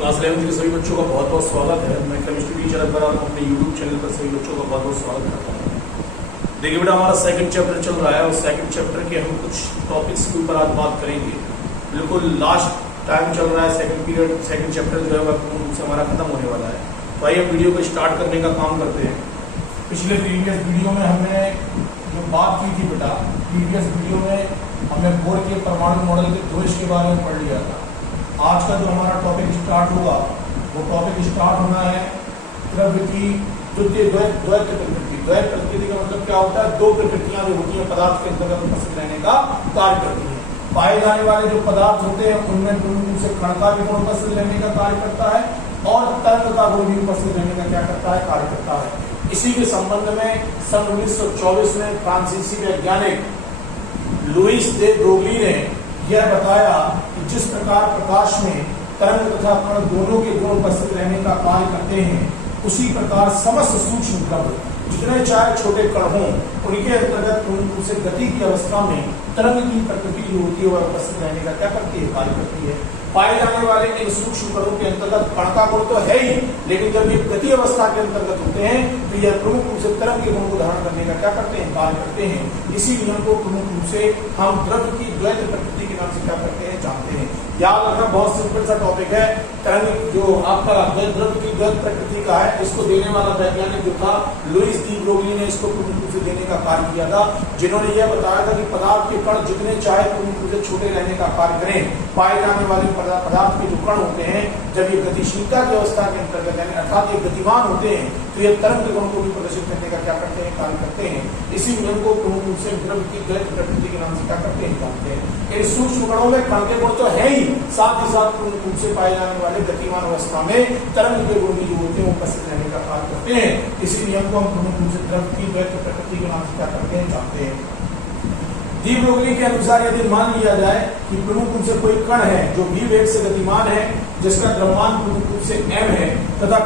Class 11 के सभी बच्चों का बहुत बहुत स्वागत है। मैं केमिस्ट्री टीचर अकबर और अपने यूट्यूब चैनल पर सभी बच्चों का बहुत बहुत स्वागत करता हूँ। देखिए बेटा, हमारा सेकंड चैप्टर चल रहा है और सेकंड चैप्टर के हम कुछ टॉपिक्स के ऊपर आज बात करेंगे। बिल्कुल लास्ट टाइम चल रहा है, सेकंड पीरियड, सेकंड चैप्टर जो है वह पूर्ण रूप से हमारा खत्म होने वाला है। तो आइए हम वीडियो को स्टार्ट करने का काम करते हैं। पिछले प्रीवियस वीडियो में हमने जो बात की थी बेटा, प्रीवियस वीडियो में हमने बोर के परमाणु मॉडल के दोष के बारे में पढ़ लिया था। आज का जो हमारा टॉपिक स्टार्ट होगा वो टॉपिक स्टार्ट होना है द्रव्य की द्वैत प्रकृति। द्वैत प्रकृति का मतलब क्या होता है? दो प्रकृतियां जो होती हैं पदार्थ के अंतर्गत उपस्थित रहने का कार्य करती हैं। पाए जाने वाले जो पदार्थ होते हैं उनमें पूर्ण रूप से कण का भी गुण उपस्थित रहने का कार्य करता है और तरंग का गुण भी उपस्थित रहने का क्या करता है? कार्य करता है। इसी के संबंध में सन 1924 में फ्रांसीसी वैज्ञानिक लुईस दे ब्रोगली ने यह बताया कि जिस प्रकार प्रकाश में तरंग तथा कण दोनों के गुण उपस्थित रहने का कार्य करते हैं, उसी प्रकार समस्त सूक्ष्म द्रव्य जितने चाहे छोटे कण हों उनके अंतर्गत पूर्ण रूप से गति की अवस्था में तरंग की प्रकृति जो होती है वह उपस्थित रहने का क्या करती है? कार्य करती है। पाए जाने वाले इन सूक्ष्म कणों के अंतर्गत कण का गुण तो है ही, लेकिन जब ये गति अवस्था के अंतर्गत होते हैं तो यह प्रमुख रूप से तरंग के गुण को धारण करने का क्या करते हैं? कार्य करते हैं। इसी नियम को प्रमुख रूप से हम द्रव्य की द्वैत प्रकृति के नाम से क्या करते हैं? जानते हैं। याद रखना, बहुत सिंपल सा टॉपिक है। तरंग जो आपका द्रव्य की द्वैत प्रकृति का है, इसको देने वाला वैज्ञानिक जो था लुईस दी ब्रोगली ने इसको प्रमुख रूप से देने का कार्य किया था, जिन्होंने यह बताया था कि पदार्थ के कण जितने चाहे प्रमुख रूप से छोटे रहने का कार्य करें, पाए जाने वाले पदार्थ के जो कण होते हैं जब ये गतिशीलता की अवस्था के अंतर्गत यानी अर्थात ये गतिमान होते हैं तो ये तरंग के गुण को भी प्रदर्शित करने का क्या करते हैं? कार्य करते हैं। इसी नियम को प्रमुख रूप से द्रव्य की द्वैत प्रकृति के नाम से क्या करते हैं? जानते हैं। इन सूक्ष्म कणों में कण के गुण तो है ही, साथ ही साथ प्रमुख रूप से पाए जाने वाले गतिमान अवस्था में तरंग के गुण भी जो होते हैं उपस्थित रहने का कार्य करते हैं। इसी नियम को हम प्रमुख रूप से द्रव्य की द्वैत प्रकृति के नाम से क्या करते हैं? जानते हैं। दी ब्रोगली के अनुसार यदि मान लिया जाए कि प्रमुख रूप से कोई कण है जो v वेग से गतिमान है, जिसका द्रव्यमान प्रमुख रूप से m है तथा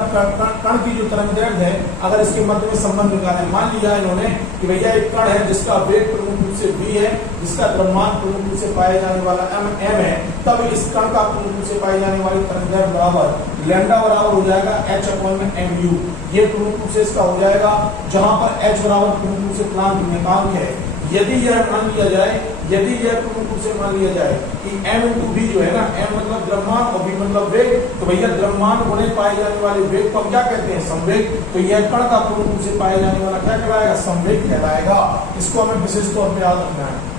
कण की जो तरंगदैर्घ्य है अगर इसके मध्य में संबंध निकालें, मान लिया इन्होंने कि भैया एक कण है जिसका वेग प्रमुख रूप से v है, जिसका द्रव्यमान प्रमुख रूप से पाया जाने वाला m है, तब इस कण का प्रमुख रूप से पाई जाने वाली तरंगदैर्घ्य बराबर लैम्डा बराबर हो जाएगा h/mu। ये प्रमुख रूप से इसका हो जाएगा, जहां पर h बराबर प्रमुख रूप से प्लांक नियतांक है। यदि यह मान लिया जाए, यदि यह प्रमुख रूप से मान लिया जाए कि m × v जो है ना, m मतलब द्रव्यमान और v मतलब वेग, तो भैया द्रव्यमान गुणे पाए जाने वाले वेग को हम क्या कहते हैं? संवेग। तो यह कण का प्रमुख रूप से पाए जाने वाला क्या कहलाएगा? संवेग कहलाएगा। इसको हमें विशेष तौर पर याद रखना है।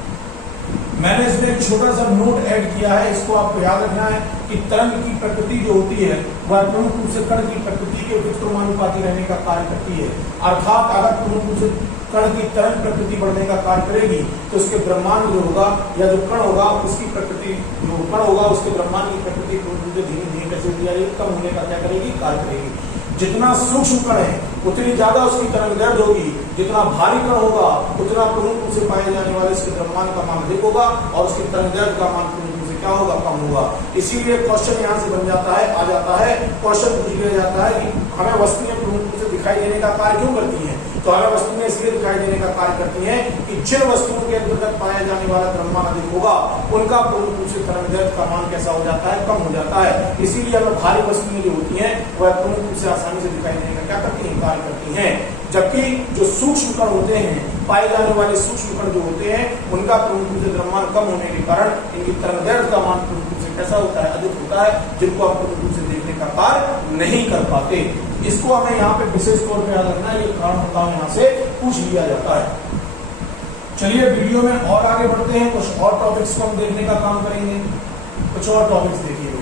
मैंने इसमें एक छोटा सा नोट ऐड किया है, इसको आपको याद रखना है कि तरंग की प्रकृति जो होती है वह प्रमुख रूप से कण की प्रकृति के विपरीतानुपाती रहने का कार्य करती है। अर्थात अगर प्रमुख रूप से कण की तरंग प्रकृति बढ़ने का कार्य करेगी तो उसके ब्रह्मांड जो होगा या जो कण होगा उसकी प्रकृति, जो कण होगा उसके ब्रह्मांड की प्रकृति धीरे धीरे कैसे कम होने का क्या करेगी? कार्य करेगी। जितना सूक्ष्म कण है उतनी ज्यादा उसकी तरंगदैर्घ्य होगी, जितना भारी कण होगा उतना प्रमुख रूप से पाए जाने वाले इसके द्रव्यमान का मान अधिक होगा और उसकी तरंगदैर्घ्य का मान प्रमुख रूप से क्या होगा? कम होगा। इसीलिए क्वेश्चन यहाँ से बन जाता है, आ जाता है, क्वेश्चन पूछ लिया जाता है कि हमें वस्तुएं प्रमुख रूप से दिखाई देने का कार्य क्यों करती हैं? तो हमें वस्तुएं इसलिए दिखाई देने का कार्य करती हैं कि जिन वस्तुओं के अंतर्गत पाया जाने वाला द्रव्यमान अधिक होगा उनका प्रमुख रूप से तरंगदैर्घ्य का मान कैसा हो जाता है? कम हो जाता है। इसीलिए हमें भारी वस्तुएं जो होती हैं वह प्रमुख रूप से आसानी से दिखाई देने का क्या करती हैं? कार्य करती हैं। जबकि जो सूक्ष्म कण होते हैं, पाए जाने वाले सूक्ष्म कण जो होते हैं उनका प्रमुख रूप से द्रव्यमान कम होने के कारण इनकी तरंगदैर्घ्य का मान प्रमुख रूप से कैसा होता है? अधिक होता है, जिनको आप प्रमुख रूप से देखने का कार्य नहीं कर पाते। इसको हमें यहाँ पे विशेष तौर पे याद रखना है, ये कारण बताओ यहाँ से पूछ लिया जाता है। चलिए वीडियो में और आगे बढ़ते हैं, कुछ और टॉपिक्स को हम देखने का काम करेंगे। कुछ और टॉपिक्स देखिए,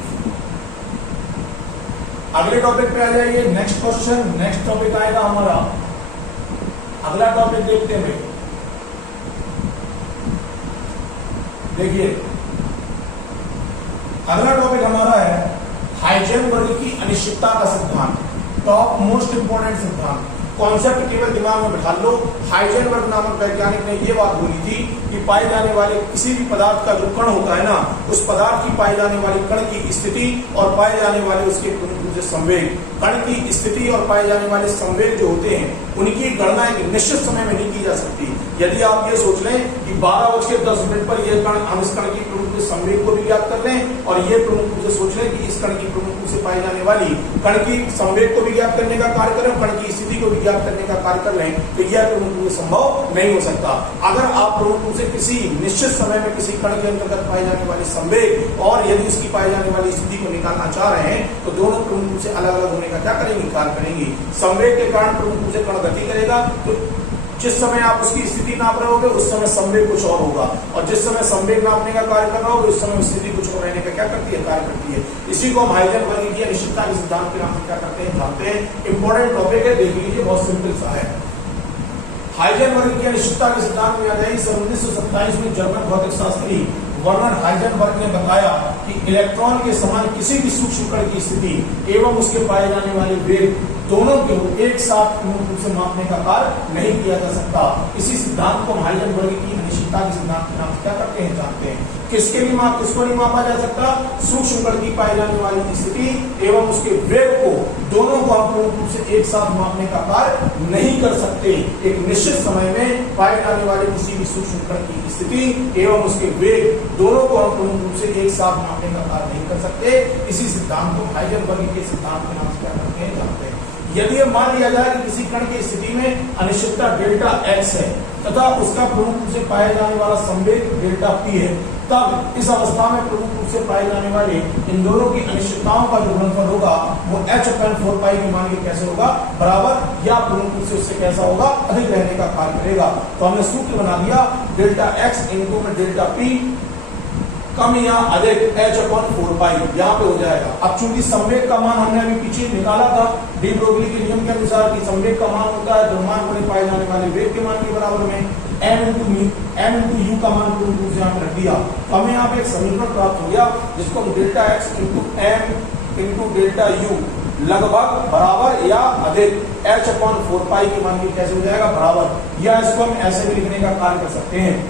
अगले टॉपिक पे आ जाइए। नेक्स्ट क्वेश्चन, नेक्स्ट टॉपिक आएगा हमारा, अगला टॉपिक देखते हैं। देखिए अगला टॉपिक हमारा है हाइजेनबर्ग की अनिश्चितता का सिद्धांत, टॉप मोस्ट इंपोर्टेंट सिद्धांत। कॉन्सेप्ट केवल दिमाग में बिठा लो। हाइजेनबर्ग नामक वैज्ञानिक ने यह बात बोली थी कि पाए जाने वाले किसी भी पदार्थ का जो कण होता है ना, उस पदार्थ की पाई जाने वाली कण की स्थिति और पाए जाने वाले उसके संवेग, कण की स्थिति और पाए जाने वाले संवेग जो होते हैं उनकी गणना एक निश्चित समय में नहीं की जा सकती। यदि आप ये सोच लें कि 12:10 पर यह कण, हम इस कण की से संवेग को भी ज्ञात कर लें और ये प्रमुख रूप से सोच लें कि इस कण की प्रमुख रूप से पाई जाने वाली कण की संवेग को भी ज्ञात करने का कार्य करें, कण की स्थिति को भी ज्ञात करने का कार्य कर लें, तो यह प्रमुख रूप से संभव नहीं हो सकता। अगर आप प्रमुख रूप से किसी निश्चित समय में किसी कण के अंतर्गत पाई जाने वाली संवेग और यदि उसकी पाई जाने वाली स्थिति को निकालना चाह रहे हैं तो दोनों प्रमुख रूप से अलग अलग होने का क्या करेंगे, कार्य करेंगे। संवेग के कारण प्रमुख रूप से कण गति करेगा, तो जिस समय आप उसकी स्थिति नाप रहे होगे उस समय संवेग कुछ और होगा, और जिस समय संवेग नापने का कार्य कर रहा होगा उस समय स्थिति कुछ और रहने का क्या करती है, कार्य करती है। इसी को हम हाइजेनबर्ग की अनिश्चितता के सिद्धांत के नाम से क्या करते हैं, जानते हैं। इंपॉर्टेंट टॉपिक है, देख लीजिए, बहुत सिंपल सा है। हाइजेनबर्ग की अनिश्चितता के सिद्धांत में आ जाए 1927 में जर्मन भौतिक शास्त्री वर्नर हाइजेनबर्ग ने बताया कि इलेक्ट्रॉन के समान किसी भी सूक्ष्म कण की स्थिति एवं उसके पाए जाने वाले वेग दोनों को एक साथ पूर्ण रूप से मापने का कार्य नहीं किया जा सकता। इसी सिद्धांत को हाइजेनबर्ग की अनिश्चितता के सिद्धांत के नाम से क्या करते हैं, जानते हैं। किसको नहीं मापा जा सकता, सूक्ष्म कण की पाई जाने वाली स्थिति एवं उसके वेग को दोनों को हम पूर्ण रूप से एक साथ मापने का कार्य नहीं कर सकते। एक निश्चित समय में पाए जाने वाले किसी भी सूक्ष्म कण की स्थिति एवं उसके वेग दोनों को हम पूर्ण रूप से एक साथ मापने का कार्य नहीं कर सकते। इसी सिद्धांत को हाइजेनबर्ग के सिद्धांत के नाम से क्या करते हैं, जानते हैं। यदि यह मान लिया जाए कि किसी कण की स्थिति में अनिश्चितता डेल्टा x है तथा उसका प्रमुख रूप से पाया जाने वाला संवेग डेल्टा p है, तब इस अवस्था में प्रमुख रूप से पाए जाने वाले इन दोनों की अनिश्चितताओं का जो गुणनफल होगा वो h/4π के मान के कैसे होगा, बराबर या प्रमुख रूप से उससे कैसा होगा, अधिक रहने का कार्य करेगा। तो हमने सूत्र बना दिया, डेल्टा x इनटू में डेल्टा p कम या अधिक h/4π यहाँ पे हो जाएगा। अब चूंकि संवेग का मान हमने अभी पीछे निकाला था डी ब्रोगली के नियम के अनुसार कि संवेग का मान होता है द्रव्यमान पर पाए जाने वाले वेग के मान के बराबर में m इंटू यू का मान पूर्ण रूप से यहाँ पे रख दिया, तो हमें यहाँ पे एक समीकरण प्राप्त हो गया जिसको हम delta x into m into delta U लगभग बराबर या अधिक h/4π के मान के कैसे हो जाएगा, बराबर, या इसको हम ऐसे भी लिखने का कार्य कर सकते हैं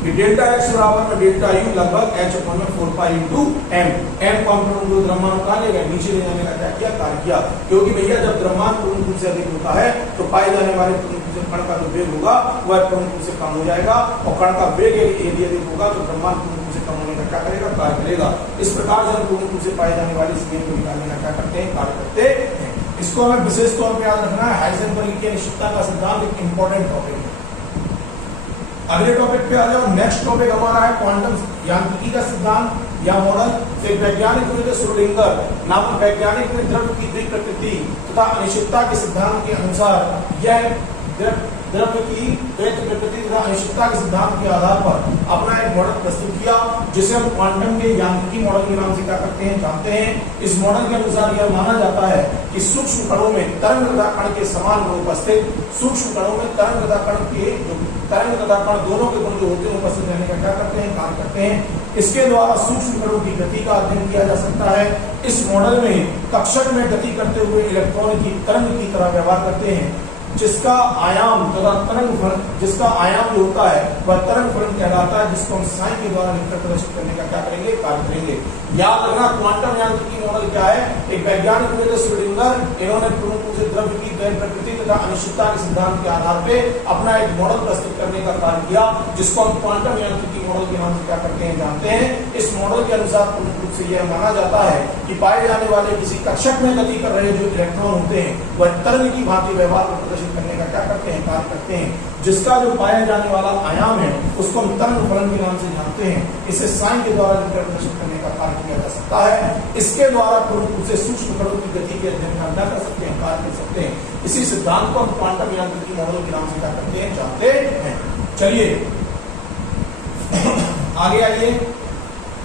कि डेल्टा x बराबर में डेल्टा u लगभग h/4π इंटू m। m को हम जो द्रव्यमान कहाँ ले गए, नीचे ले जाने का क्या किया, कार्य किया, क्योंकि भैया जब द्रव्यमान पूर्ण रूप से अधिक होता है तो पाए जाने वाले कण का जो वेग होगा वह पूर्ण रूप से कम हो जाएगा, और कण का वेग यदि अधिक होगा तो द्रव्यमान पूर्ण रूप से कम होने का क्या करेगा, कार्य करेगा। इस प्रकार से हम पूर्ण रूप से पाए जाने वाली स्थिति को निकालने का क्या करते हैं, कार्य करते हैं। इसको हमें विशेष तौर पर याद रखना है। हाइजेनबर्ग की अनिश्चितता का सिद्धांत एक इंपॉर्टेंट टॉपिक है। अगले टॉपिक पे आ जाओ। नेक्स्ट टॉपिक हमारा है क्वांटम यांत्रिकी का सिद्धांत या मॉडल। फिर वैज्ञानिक रूप से श्रोडिंगर नामक वैज्ञानिक ने द्रव्य की द्विप्रकृति तथा अनिश्चितता के सिद्धांत के अनुसार यह द्रव्य की द्विप्रकृति तथा अनिश्चितता के सिद्धांत के आधार पर अपना एक मॉडल प्रस्तुत किया जिसे हम क्वांटम के यांत्रिकी मॉडल के नाम से क्या करते हैं, जानते हैं। इस मॉडल के अनुसार यह माना जाता है कि सूक्ष्म कणों में तरंग तथा कण के समान गुण उपस्थित, सूक्ष्म कणों में तरंग तथा कण दोनों के गुण जो होते हैं उपस्थित रहने का क्या करते हैं, कार्य करते हैं। इसके द्वारा सूक्ष्म कणों की गति का अध्ययन किया जा सकता है। इस मॉडल में कक्षक में गति करते हुए इलेक्ट्रॉन की तरंग की तरह व्यवहार करते हैं, जिसका आयाम तथा तरंग फलन, जिसका आयाम जो होता है वह तरंग फलन कहलाता है, जिसको हम साइन के द्वारा लिखकर प्रदर्शित करने का क्या करेंगे, कार्य करेंगे। याद रखना क्वांटम यांत्रिकी मॉडल क्या है। एक वैज्ञानिक हुए थे श्रोडिंगर, इन्होंने प्रमुख रूप से द्रव्य की प्रकृति तथा अनिश्चितता के सिद्धांत के आधार पे अपना एक मॉडल प्रस्तुत करने का कार्य किया, जिसको हम क्वांटम यांत्रिकी मॉडल के नाम से क्या करते हैं, जानते हैं। इस मॉडल के अनुसार प्रमुख रूप से यह माना जाता है कि पाए जाने वाले किसी कक्षक में गति कर रहे जो इलेक्ट्रॉन होते हैं वह तरंग की भांति व्यवहार को प्रदर्शित करने का क्या करते हैं, कार्य करते हैं। जिसका जो पाया जाने वाला आयाम है उसको हम तरंग फलन के नाम से जानते हैं। इसे साइन के द्वारा प्रदर्शित करने का कार्य किया जा सकता है। इसके द्वारा प्रमुख रूप से सूक्ष्म कणों की गति के अध्ययन का क्या कर सकते हैं, कार्य कर सकते हैं। इसी सिद्धांत को हम क्वांटम यांत्रिकी मॉडल के नाम से क्या करते हैं, जानते हैं। चलिए आगे आइए।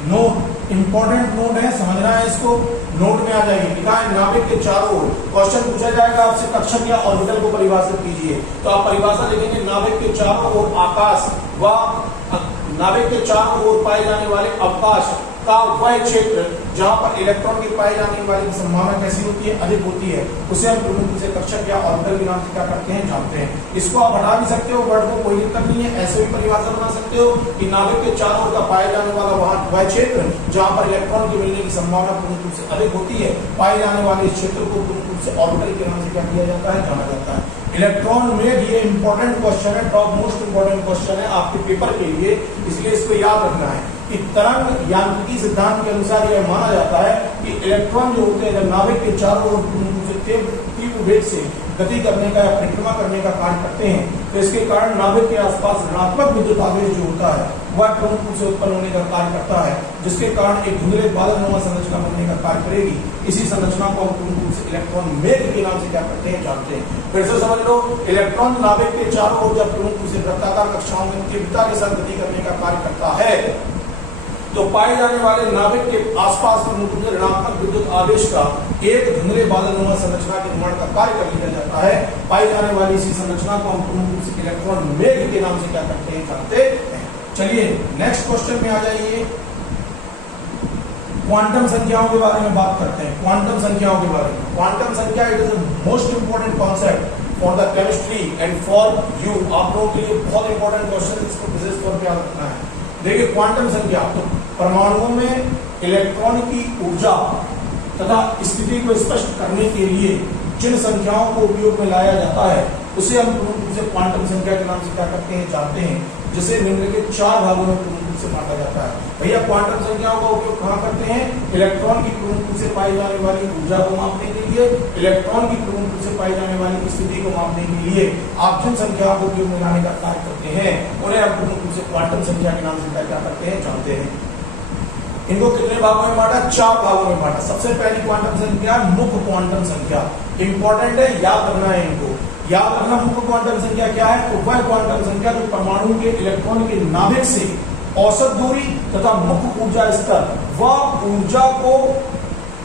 नोट, इंपॉर्टेंट नोट है, समझना है इसको। नोट में आ जाइए, लिखा है नाभिक के चारों ओर। क्वेश्चन पूछा जाएगा आपसे कक्षक या ऑर्बिटल को परिभाषित कीजिए, तो आप परिभाषा लिखेंगे नाभिक के चारों ओर आकाश व नाभिक के चारों ओर पाए जाने वाले अवकाश का वह क्षेत्र जहां पर इलेक्ट्रॉन की पाए जाने वाली संभावना कैसी होती है, अधिक होती है, उसे हम प्रमुख रूप से कक्षक या ऑर्बिटल के नाम से क्या करते हैं, जानते हैं। इसको आप हटा भी सकते हो, वर्ड को कोई दिक्कत नहीं है, ऐसे भी परिभाषा बना सकते हो कि नाभिक के चारों ओर का पाए जाने वाला वह क्षेत्र जहां पर इलेक्ट्रॉन की मिलने की संभावना प्रमुख रूप से अधिक होती है, पाए जाने वाले इस क्षेत्र को प्रमुख रूप से ऑर्बिटल के नाम से क्या किया जाता है, जाना जाता है। इलेक्ट्रॉन में ये इंपॉर्टेंट क्वेश्चन है, टॉप मोस्ट इंपॉर्टेंट क्वेश्चन है आपके पेपर के लिए, इसलिए इसको याद रखना है कि तरंग यांत्रिकी सिद्धांत के अनुसार यह माना जाता है कि इलेक्ट्रॉन जो होते हैं जब नाभिक के चारों ओर तीव्र वेग से गति करने का या परिक्रमा करने का कार्य करते हैं तो इसके कारण नाभिक के आसपास ऋणात्मक विद्युत आवेश जो होता है वह प्रमुख रूप से उत्पन्न होने का कार्य करता है, जिसके कारण एक धुंधले बादलनुमा संरचना बनने का कार्य करेगी। इसी संरचना को हम प्रमुख रूप से इलेक्ट्रॉन मेघ के नाम से क्या करते हैं जानते हैं। फिर से समझ लो, इलेक्ट्रॉन नाभिक के चारों ओर जब प्रमुख रूप से वृत्ताकार कक्षाओं में तीव्रता के साथ गति करने का कार्य करता है तो पाए जाने वाले नाभिक के आसपास प्रमुख रूप से ऋणात्मक विद्युत आवेश का एक धुंधले बादलनुमा संरचना के निर्माण का कार्य कर लिया जाता है। पाई जाने वाली इसी संरचना को हम प्रमुख रूप से इलेक्ट्रॉन मेघ के नाम से क्या करते हैं जानते हैं। चलिए नेक्स्ट क्वेश्चन में आ जाइए, क्वांटम संख्याओं के बारे में बात करते हैं। क्वांटम संख्याओं के बारे में, क्वांटम संख्या it is the most important concept for the chemistry and for you. आप लोगों के लिए बहुत इंपॉर्टेंट क्वेश्चन, इसको विशेष तौर पर याद रखना है। देखिए क्वांटम संख्या, तो परमाणुओं में इलेक्ट्रॉन की ऊर्जा तथा स्थिति को स्पष्ट करने के लिए जिन संख्याओं को उपयोग में लाया जाता है उसे हम प्रमुख रूप से क्वांटम संख्या के नाम से क्या करते हैं जानते हैं, जिसे निम्नलिखित 4 भागों में प्रमुख रूप से बांटा जाता है। भैया क्वांटम संख्याओं का उपयोग कहाँ करते हैं? इलेक्ट्रॉन की प्रमुख रूप से पाई जाने वाली ऊर्जा को मापने के लिए, इलेक्ट्रॉन की प्रमुख रूप से पाई जाने वाली स्थिति को मापने के लिए आप जिन संख्याओं को उपयोग में लाने का कार्य करते हैं उन्हें हम प्रमुख रूप से क्वांटम संख्या के नाम से क्या करते हैं जानते हैं। इनको कितने भागों में बांटा? 4 भागों में बांटा। सबसे पहली क्वांटम संख्या मुख्य क्वांटम संख्या, इंपॉर्टेंट है, याद रखना है इनको। याद रखना मुख्य क्वांटम संख्या क्या है? तो वह क्वांटम संख्या जो परमाणु के इलेक्ट्रॉन के नाभिक से औसत दूरी तथा मुख्य ऊर्जा स्तर व ऊर्जा को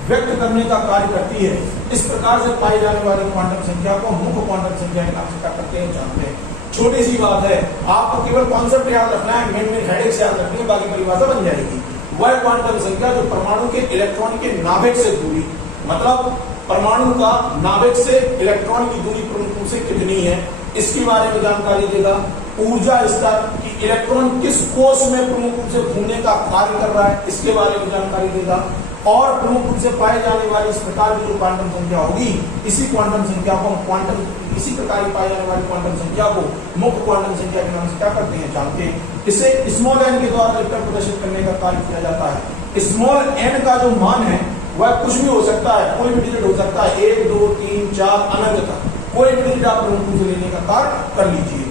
व्यक्त करने का कार्य करती है। इस प्रकार से पाई जाने वाली क्वांटम संख्या को मुख्य क्वांटम संख्या के नाम से क्या करते हैं जानते हैं। छोटी सी बात है, आपको केवल कॉन्सेप्ट याद रखना है, मेन हेडिंग से याद रखनी है, बाकी परिभाषा बन जाएगी। वह क्वांटम संख्या जो परमाणु के इलेक्ट्रॉन के नाभिक से दूरी, मतलब परमाणु का नाभिक से इलेक्ट्रॉन की दूरी प्रमुख रूप से कितनी है इसके बारे में जानकारी देगा। ऊर्जा स्तर की इलेक्ट्रॉन किस कोश में प्रमुख रूप से घूमने का कार्य कर रहा है इसके बारे में जानकारी देगा। और प्रमुख रूप से पाए जाने वाली इस प्रकार की जो क्वांटम संख्या होगी, इसी क्वांटम संख्या को हम इसी प्रकार की पाई जाने वाली क्वांटम संख्या को मुख्य क्वांटम संख्या के नाम से क्या करते हैं जानते हैं। इसे स्मॉल एन के द्वारा लिखकर प्रदर्शित करने का कार्य किया जाता है। स्मॉल एन का जो मान है वह कुछ भी हो सकता है, कोई भी डिजिट हो सकता है, 1 2 3 4 अनंत तक कोई भी डिजिट आप प्रमुख रूप से लेने का कार्य कर लीजिए।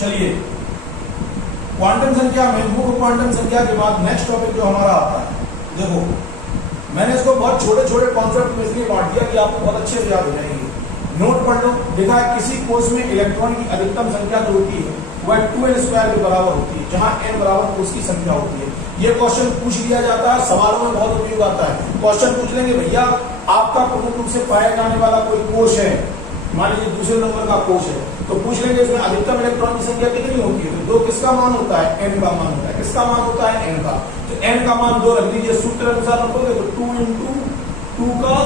चलिए क्वांटम संख्या में मुख्य क्वांटम संख्या के बाद नेक्स्ट टॉपिक जो हमारा आता है, देखो मैंने इसको बहुत छोटे छोटे कॉन्सेप्ट में इसलिए बांट दिया कि आपको बहुत अच्छे से याद हो जाएंगे। नोट पढ़ लो, देखा है किसी कोश में इलेक्ट्रॉन की अधिकतम संख्या जो होती है वह 2n स्क्वायर के बराबर होती है, जहां n बराबर कोश की संख्या होती है। ये क्वेश्चन पूछ लिया जाता है, सवालों में बहुत उपयोग आता है। क्वेश्चन पूछ लेंगे भैया आपका प्रमुख रूप से पाया जाने वाला कोई कोश है, मान लीजिए दूसरे नंबर का कोश है, तो पूछ लेंगे इसमें अधिकतम इलेक्ट्रॉन की संख्या कितनी होती है। तो 2 किसका मान होता है? n का मान होता है। किसका मान होता है? n का। तो n का मान 2 रख दीजिए, सूत्र अनुसार रखोगे तो 2 × 2 का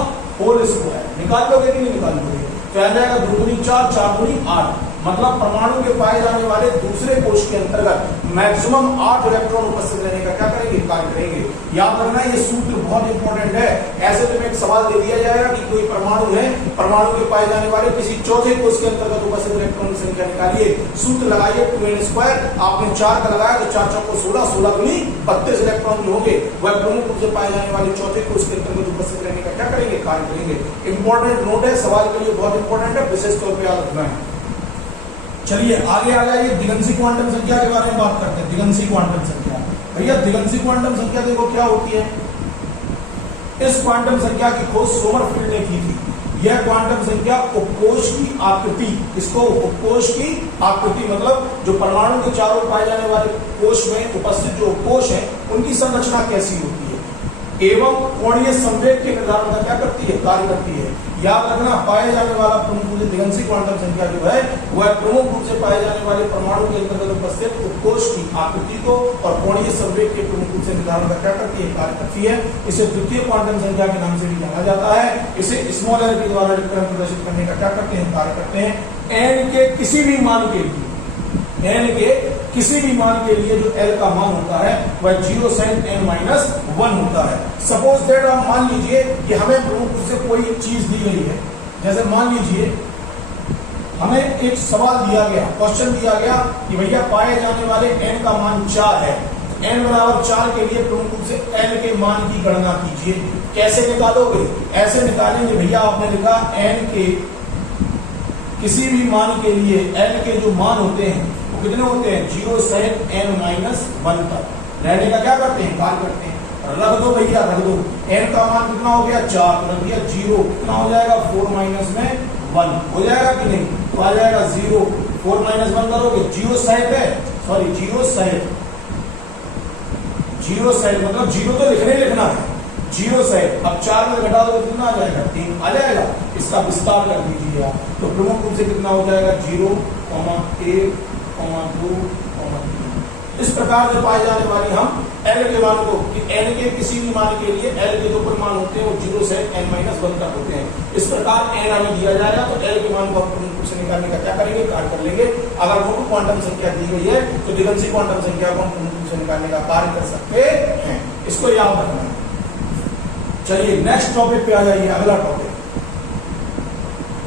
होल स्क्वायर निकाल लोगे कि नहीं निकाल लोगे, तो आ जाएगा 2 दूनी 4 4 दूनी 8। मतलब परमाणु के पाए जाने वाले दूसरे कोश के अंतर्गत मैक्सिमम 8 इलेक्ट्रॉन उपस्थित रहने का क्या करेंगे? कार्य करेंगे। याद रखना ये सूत्र बहुत इंपॉर्टेंट है। ऐसे तो एक सवाल दे दिया जाएगा कि कोई परमाणु है, परमाणु के पाए जाने वाले किसी चौथे कोश के अंतर्गत उपस्थित इलेक्ट्रॉन की संख्या निकालिए, सूत्र लगाइए 2n स्क्वायर। आपने 4 का लगाया तो 4 4 16 16 दूनी 32 इलेक्ट्रॉन जो होंगे वह प्रमुख रूप से पाए जाने वाले चौथे कोश के अंतर्गत उपस्थित रहने का क्या करेंगे? कार्य करेंगे। इंपॉर्टेंट नोट है, सवाल के लिए बहुत इंपॉर्टेंट है, विशेष तौर पर याद रखना है। चलिए आगे आ जाइए, दिगंशी क्वांटम संख्या के बारे में बात करते हैं। दिगंशी क्वांटम संख्या, भैया दिगंशी क्वांटम संख्या देखो क्या होती है। इस क्वांटम संख्या की खोज सोमरफील्ड ने की थी। यह क्वांटम संख्या उपकोश की आकृति, इसको उपकोश की आकृति मतलब जो परमाणु के चारों पाए जाने वाले कोश में उपस्थित जो उपकोश है उनकी संरचना कैसी होती है एवं कोणीय संवेग के निर्धारण का क्या करती है? कार्य करती है। याद रखना पाए जाने वाला प्रमुख रूप से दिगंशी क्वांटम संख्या जो है वह प्रमुख रूप से पाए जाने वाले परमाणु के अंतर्गत उपस्थित उपकोश की आकृति को और कोणीय संवेग के प्रमुख रूप से निर्धारण का क्या करती है? कार्य करती है। इसे द्वितीय क्वांटम संख्या के नाम से भी जाना जाता है। इसे स्मॉल एन के द्वारा प्रदर्शित करने का क्या करते हैं? कार्य करते हैं। एन के किसी भी मान के लिए, n के किसी भी मान के लिए जो l का मान होता है वह 0 sin n-1 होता है। सपोज दैट आप मान लीजिए कि हमें प्रमुख रूप से कोई चीज दी गई है, जैसे मान लीजिए हमें एक सवाल दिया गया, क्वेश्चन दिया गया कि भैया पाए जाने वाले n का मान 4 है। n बराबर 4 के लिए प्रमुख रूप से n के मान की गणना कीजिए। कैसे निकालोगे? ऐसे निकालेंगे भैया, आपने लिखा n के किसी भी मान के लिए n के जो मान होते हैं वो कितने होते हैं? 0 से n-1 तक रहने का क्या करते हैं? कार्य करते हैं। रख दो भैया, रख दो। n का मान कितना हो गया? 4, रख दिया 0, कितना हो जाएगा? 4 माइनस में 1 हो जाएगा कि नहीं? तो आ जाएगा 0, 4 माइनस 1 करोगे, 0 साइड है, सॉरी 0 साइड, 0 साइड मतलब 0 तो लिखने लिखना है, 0 साइड। अब 4 में घटा दो कितना आ जाएगा? 3 आ जाएगा। इसका विस्तार कर दीजिए आप, तो प्रमुख रूप से कितना हो जाएगा? 0, 1, 2, 3। इस प्रकार से पाए जाने वाली हम L के मान को, कि n के किसी भी मान के लिए L के जो मान होते हैं वो 0 से n-1 तक होते हैं। इस प्रकार n हमें दिया जाएगा तो L के मान को हम प्रमुख रूप से निकालने का क्या करेंगे? कार्य कर लेंगे। अगर वो क्वांटम संख्या दी गई है तो दिगंशी क्वांटम संख्या को हम प्रमुख रूप से निकालने का कार्य कर सकते हैं। इसको याद रखना है। चलिए नेक्स्ट टॉपिक पे आ जाइए। अगला टॉपिक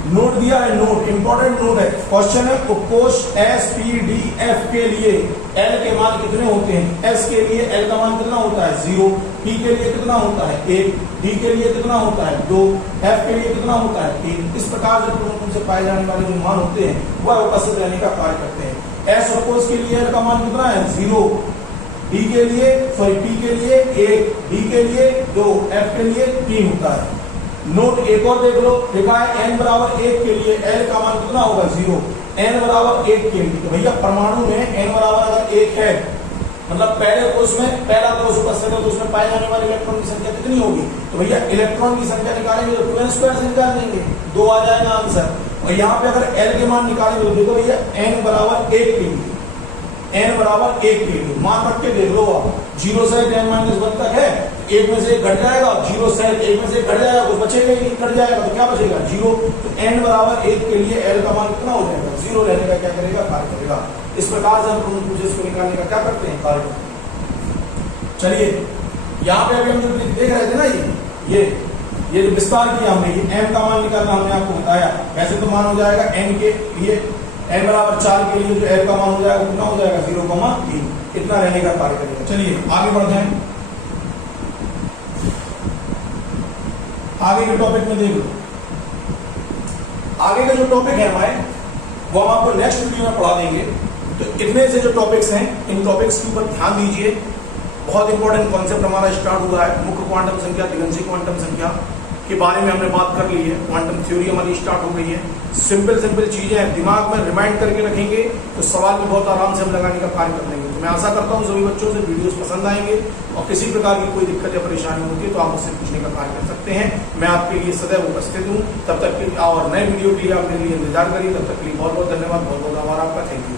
नोट दिया है, नोट इंपॉर्टेंट नोट है। क्वेश्चन है उपकोष एस पी डी एफ के लिए L के मान कितने होते हैं? S के लिए L का मान कितना होता है? 0, P के लिए कितना होता है? 1, D के लिए कितना होता है? 2, F के लिए कितना होता है? 3। इस प्रकार से प्रमुख रूप से पाए जाने वाले जो मान होते हैं वह उपस्थित रहने का कार्य करते हैं। S उपकोष के लिए L का मान कितना है? 0, D के लिए सॉरी P के लिए 1, D के लिए 2, F के लिए 3 होता है। नोट एक और देख लो, लिखा है n बराबर 1 के लिए L का मान कितना होगा? 0, n बराबर 1 के लिए। तो भैया परमाणु में n बराबर अगर 1 है मतलब पहले कोष में पहला कोष उपस्थित है तो उसमें पाए जाने वाले इलेक्ट्रॉन की संख्या कितनी होगी? तो भैया इलेक्ट्रॉन की संख्या निकालेंगे तो 2n स्क्वायर से निकाल देंगे, 2 आ जाएगा आंसर। और यहाँ पे अगर L के मान निकालेंगे तो देखो भैया n बराबर 1 के लिए, n बराबर 1 के लिए मान रख के देख लो आप, 0 से n-1 तक है, 1 में से 1 घट जाएगा, 0 से 1 में से 1 घट जाएगा, कुछ बचेगा ही नहीं, घट जाएगा तो क्या बचेगा? 0। तो n बराबर 1 के लिए L का मान कितना हो जाएगा? 0 रहने का क्या करेगा? कार्य करेगा। इस प्रकार से हम प्रमुख रूप से इसको निकालने का क्या करते हैं? कार्य। चलिए यहाँ पे अभी हम जो देख रहे थे ना, ये जो विस्तार किया हमने, ये m का मान निकालना हमने आपको बताया। वैसे तो मान हो जाएगा n के लिए, n बराबर 4 के लिए जो L का मान हो जाएगा कितना हो जाएगा? 0,3। इतना रहने का कार्य करेगा। चलिए आगे बढ़ जाएं। आगे के टॉपिक में देख लो। आगे के जो टॉपिक है हमारे वो हम आपको नेक्स्ट वीडियो में पढ़ा देंगे। तो इतने से जो टॉपिक्स हैं इन टॉपिक्स के ऊपर ध्यान दीजिए। बहुत इंपॉर्टेंट कॉन्सेप्ट हमारा स्टार्ट हुआ है। मुख्य क्वांटम संख्या, दिगंशी क्वांटम संख्या के बारे में हमने बात कर ली है। क्वांटम थ्योरी हमारी स्टार्ट हो गई है। सिंपल चीजें हैं, दिमाग में रिमाइंड करके रखेंगे तो सवाल भी बहुत आराम से हम लगाने का कार्य कर लेंगे। तो मैं आशा करता हूँ सभी बच्चों से वीडियोस पसंद आएंगे और किसी प्रकार की कोई दिक्कत या परेशानी होती है तो आप मुझसे पूछने का कार्य कर सकते हैं। मैं आपके लिए सदैव उपस्थित हूँ। तब तक के और नए वीडियो के लिए आप मेरे लिए इंतजार करिए। तब तक के लिए बहुत बहुत धन्यवाद, बहुत बहुत आभार आपका। Thank you.